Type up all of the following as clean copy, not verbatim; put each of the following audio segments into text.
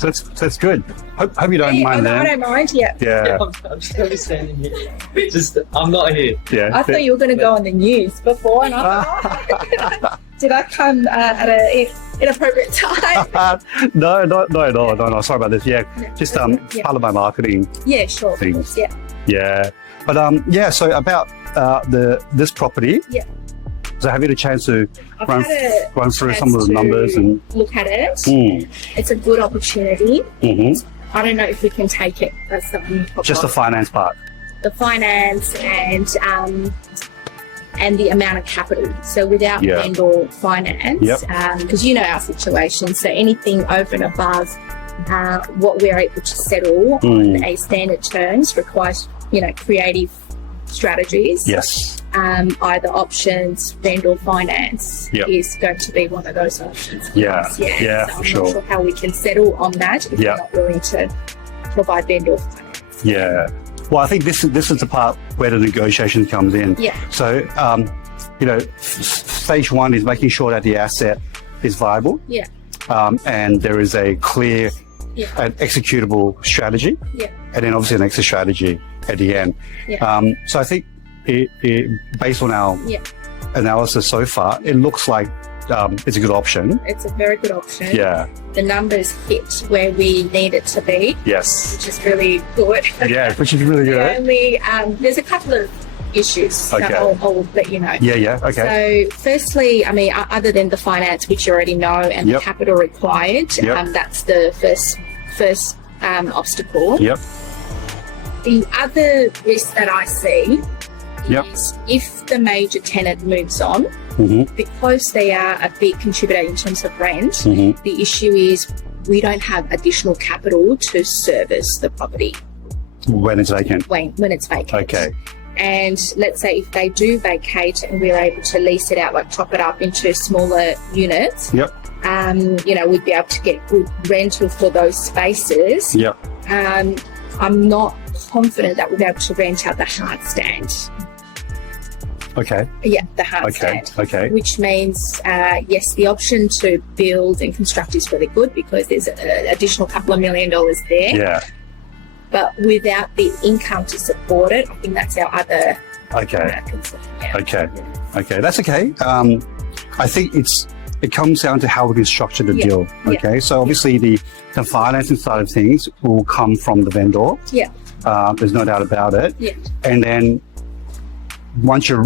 that's good. Hope you don't mind that. I don't mind. Yeah. Yeah. I'm still standing here. I'm not here. Yeah. I thought you were going to go on the news before, and I thought, did I come at an inappropriate time? No, not at all. No. Sorry about this. Yeah, just part of my marketing. Yeah, sure. Things. Yeah. Yeah, but yeah. So about this property. Yeah. So have you had a chance to I've run had a through chance some of the to numbers and look at it? Mm. It's a good opportunity. Mm-hmm. I don't know if we can take it as something. Just the finance part. The finance and the amount of capital. So without vendor finance, because you know our situation, so anything over and above what we're able to settle on a standard terms requires, creative strategies. Yes. Either options, vendor finance is going to be one of those options. Yeah, So for I'm sure. not sure how we can settle on that if we're not willing to provide vendor finance. Yeah. Well, I think this is the part where the negotiation comes in. Yeah. So, stage one is making sure that the asset is viable. Yeah. And there is a clear and executable strategy. Yeah. And then obviously an exit strategy at the end. Yeah. So I think based on our analysis so far, it looks like it's a good option. It's a very good option. Yeah. The numbers hit where we need it to be. Yes. Which is really good. Yeah, which is really good. Only, there's a couple of issues that I'll let you know. Yeah, okay. So firstly, other than the finance, which you already know, and the capital required, that's the first obstacle. Yep. The other risk that I see is if the major tenant moves on, because they are a big contributor in terms of rent, the issue is we don't have additional capital to service the property. When it's vacant? When it's vacant. Okay. And let's say if they do vacate and we're able to lease it out, like chop it up into smaller units, we'd be able to get good rental for those spaces. I'm not confident that we'll be able to rent out the hard stand. Okay. Yeah, the hard stand. Okay. Which means, yes, the option to build and construct is really good because there's an additional couple of $1 million there. Yeah. But without the income to support it, I think that's our other concern. Okay. That's okay. I think it comes down to how we can structure the deal. Okay. So obviously the financing side of things will come from the vendor. Yeah. There's no doubt about it. Yeah. And then once you're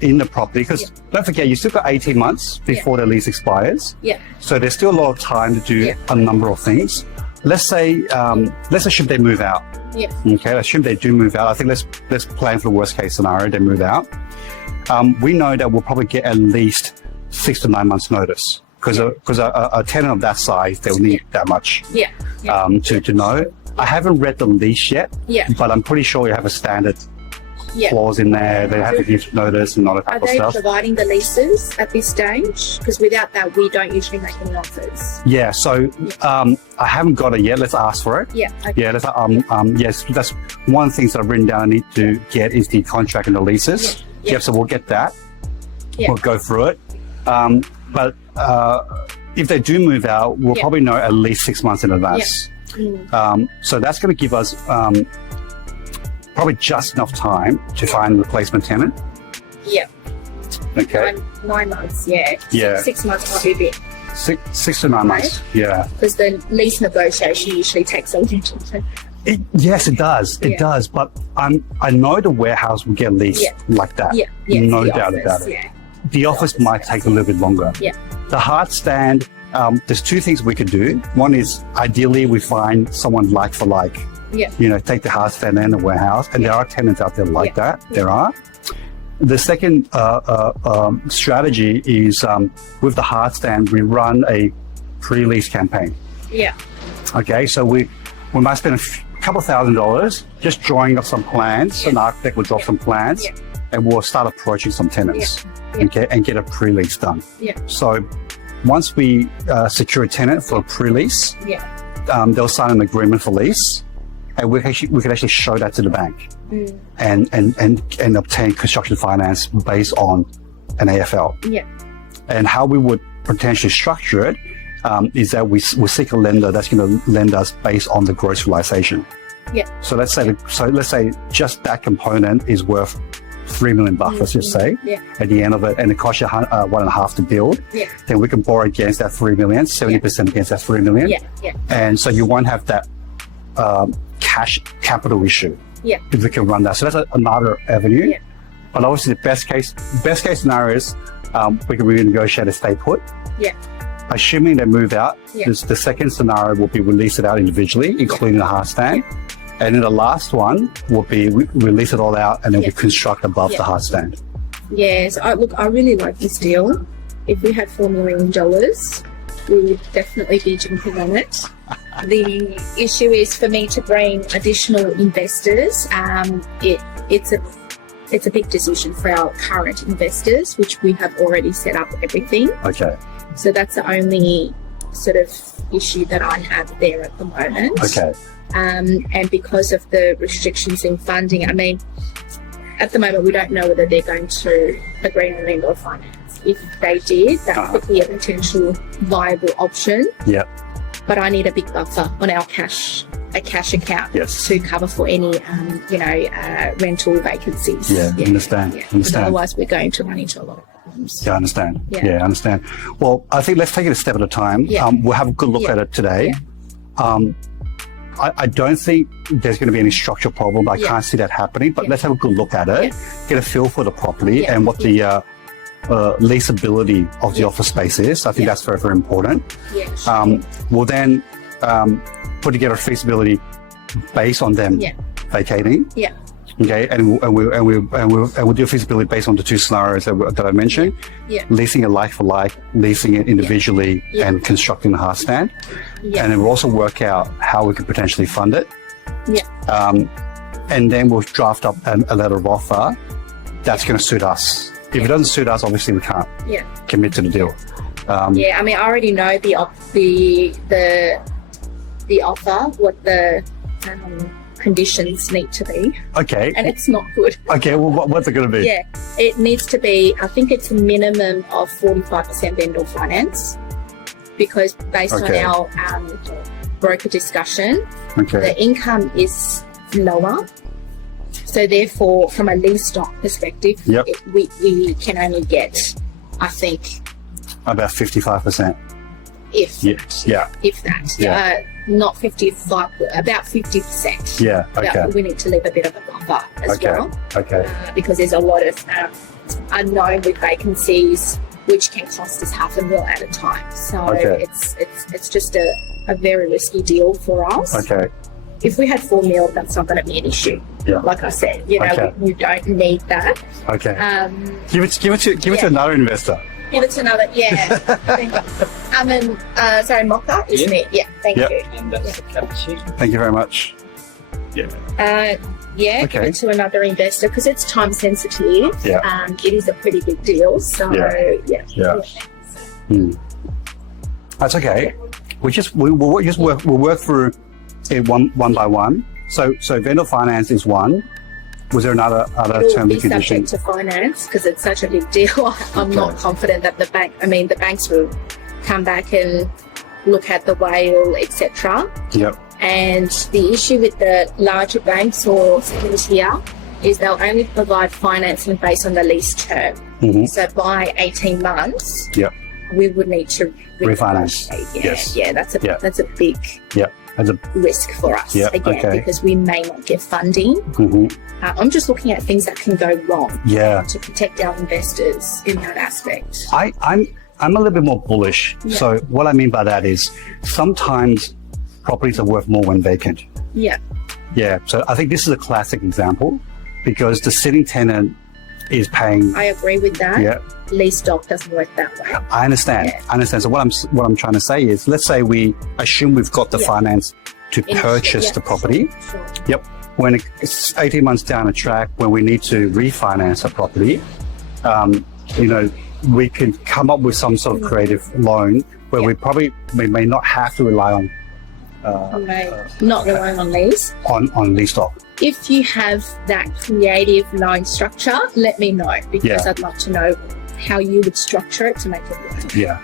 in the property, because don't forget, you still got 18 months before the lease expires. Yeah. So there's still a lot of time to do a number of things. Let's say should they move out? Yeah. Okay, assume they do move out. I think let's plan for the worst case scenario. They move out. We know that we'll probably get at least 6 to 9 months notice because a tenant of that size, they'll need that much. To know. I haven't read the lease yet. But I'm pretty sure you have a standard clause in there. They have to give notice and all that type of stuff. Are they providing the leases at this stage? Because without that, we don't usually make any offers. Yeah, so I haven't got it yet. Let's ask for it. Yeah. Okay. Yeah, yes, that's one of the things that I've written down I need to get is the contract and the leases. Yeah, so we'll get that. We'll go through it. But if they do move out, we'll probably know at least 6 months in advance. So that's going to give us probably just enough time to find a replacement tenant. Yeah. Okay. 9 months, yeah. 6 months might be a bit. 6 to 9 months, yeah. Because the lease negotiation usually takes a little time. Yes, it does. It does. But I know the warehouse will get leased like that. No doubt about it. The office might take a little bit longer. The hard stand, there's two things we could do. One is ideally we find someone like for like. Take the hard stand and the warehouse. And there are tenants out there like that. There are. The second strategy is with the hard stand, we run a pre-lease campaign. Okay, so we might spend a couple $1,000s just drawing up some plans. An architect will draw some plans and we'll start approaching some tenants. Okay, and get a pre-lease done. So once we secure a tenant for a pre-lease, they'll sign an agreement for lease. And we could actually show that to the bank and obtain construction finance based on an AFL. And how we would potentially structure it, is that we seek a lender that's going to lend us based on the gross realization. Yeah. So let's say just that component is worth $3 million, let's just say, at the end of it, and it costs you $1.5 to build. Yeah. Then we can borrow against that $3 million, 70% against that $3 million. Yeah. Yeah. And so you won't have that cash capital issue. Yeah. If we can run that, so that's another avenue. Yeah. But obviously, the best case scenario is we can renegotiate a stay put. Yeah. Assuming they move out, the second scenario will be release it out individually, including the hard stand. And then the last one will be release it all out and then we construct above the hard stand. Yes, I really like this deal. If we had $4 million, we would definitely be jumping on it. The issue is for me to bring additional investors. It's a big decision for our current investors, which we have already set up everything. Okay. So that's the only sort of issue that I have there at the moment. Okay. And because of the restrictions in funding, I mean, at the moment we don't know whether they're going to agree on lender finance. If they did, that could be a potential viable option. Yeah. But I need a big buffer on our cash account to cover for any, rental vacancies. Yeah, understand. Because otherwise we're going to run into a lot of problems. Yeah, I understand. Yeah, I understand. Well, I think let's take it a step at a time. Yeah. We'll have a good look at it today. Yeah. I don't think there's going to be any structural problem. I can't see that happening, but let's have a good look at it, get a feel for the property and what the leasability of the office space is. I think that's very, very important. Yeah, sure. We'll then put together a feasibility based on them vacating. Yeah. Okay, and we'll do a feasibility based on the two scenarios that I mentioned. Yeah. Leasing it like for like, leasing it individually, and constructing the hard stand. Yeah. And then we'll also work out how we can potentially fund it. Yeah. And then we'll draft up a letter of offer that's going to suit us. If it doesn't suit us, obviously we can't commit to the deal. I mean, I already know the offer, what the conditions need to be. Okay. And it's not good. Okay, well, what's it going to be? Yeah, it needs to be, I think it's a minimum of 45% vendor finance, because based on our broker discussion, the income is lower. So therefore, from a lease stock perspective, we can only get, I think, about 55%. If that. Not 55, about 50%. Yeah, okay. We need to leave a bit of a buffer as well. Okay. Because there's a lot of unknown with vacancies, which can cost us $500,000 at a time. So it's just a very risky deal for us. Okay. If we had $4 million, that's not going to be an issue. Yeah. Like I said, we don't need that. Okay. Give it to another investor. Give it to another, Mocha, isn't it? Yeah, thank you. And that's a cappuccino. Thank you very much. Yeah. Give it to another investor because it's time sensitive. Yeah. It is a pretty big deal. So, That's okay. We'll work through it one by one. So vendor finance is one. Was there another term and condition? It will be subject to finance because it's such a big deal. I'm not confident that the banks will come back and look at the whale, etc. Yep. And the issue with the larger banks or sectors here is they'll only provide financing based on the lease term. Mm-hmm. So by 18 months, we would need to refinance. That's a big risk for us because we may not get funding. Mm-hmm. I'm just looking at things that can go wrong to protect our investors in that aspect. I'm a little bit more bullish. Yeah. So what I mean by that is sometimes properties are worth more when vacant. Yeah. Yeah. So I think this is a classic example because the sitting tenant is paying. I agree with that. Yeah. Lease stock doesn't work that way. I understand. So what I'm trying to say is, let's say we assume we've got the finance to purchase the property. Sure. Yep. When it's 18 months down the track, when we need to refinance a property, we can come up with some sort of creative loan where we may not have to rely on not relying on lease. On lease stock. If you have that creative loan structure, let me know because I'd love to know how you would structure it to make it work. Yeah.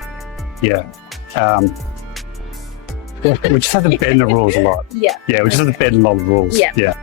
We just have to bend the rules a lot. Yeah. Yeah, we just have to bend a lot of rules. Yeah. Yeah.